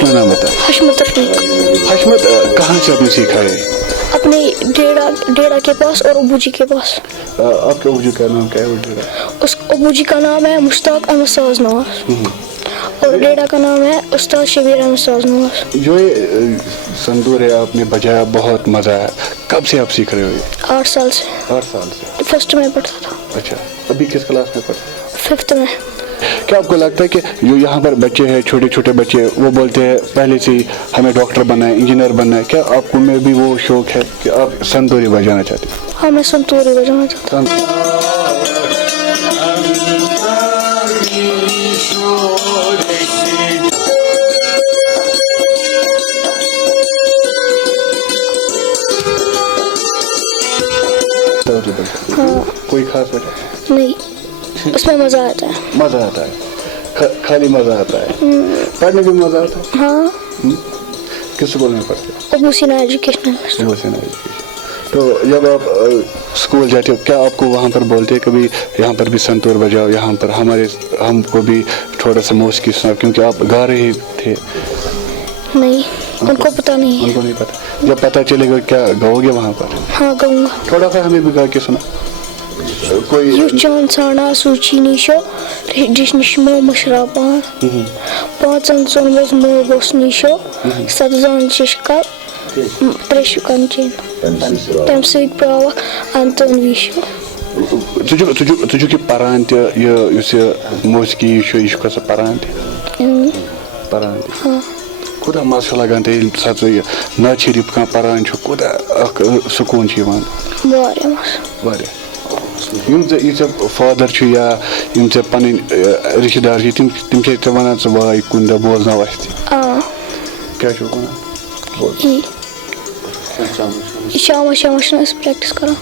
अपना नाम बताएं। हशमत रफीक। हशमत, कहाँ से आपने सीखा है? अपने डेरा के पास और अबू जी के पास। आपके अबू जी का नाम क्या है? वो डेरा उस अबू जी का नाम है मुश्ताक अहमद साज नवाज और डेरा का नाम है उस्ताद शबीर अहमद साज नवाज। जो ये संतूर है आपने बजाया, बहुत मजा आया। कब से आप सीख रहे हो ये? 8 साल से। 8 साल से। फर्स्ट में पढ़ता था। अच्छा, अभी किस क्लास में पढ़ते? 5th में। क्या आपको लगता है कि जो यहाँ पर बच्चे हैं, छोटे छोटे बच्चे, वो बोलते हैं पहले से ही हमें डॉक्टर बनना है, इंजीनियर बनना है, क्या आपको में भी वो शौक है कि आप संतूरी बजाना चाहते हैं? हाँ, मैं संतूरी बजाना चाहता हूँ। हाँ। कोई खास वजह नहीं, उसमें मजा आता है। मजा आता है, खाली मजा आता है, पढ़ने में मजा आता है। हाँ। किस स्कूल में पढ़ते हो? अबू सीना एजुकेशनल। अबू सीना एजुकेशन। तो जब आप स्कूल जाते हो, क्या आपको वहाँ पर बोलते हैं कभी यहाँ पर भी संतूर बजाओ, यहाँ पर हमको भी थोड़ा सा मौसीकी सुनाओ, क्योंकि आप गा रहे थे? नहीं, उनको पता नहीं है। उनको नहीं पता। जब पता चलेगा क्या गाओगे वहाँ पर? हाँ, गाऊंगा। थोड़ा सा हमें भी गा के सुना कोई। यु चांद साना सूची निशो डिश निशमो मशराबान पांचन सोनबस मो बस निशो सदजान शिशका त्रेशुकांचेन तमसुक प्रावा अंतन विशो। तुझु की परान ते ये मौसीकी ये कसा परान ते परान ते हाँ। खुदा मजा लगान ते साथ नाचिरिप का परान खुदा सुकून वारिया ये फादर या पन रिश्तेदार तम वन वाई कुन दह बोजना क्या शाम शाम प्रैक्टिस करा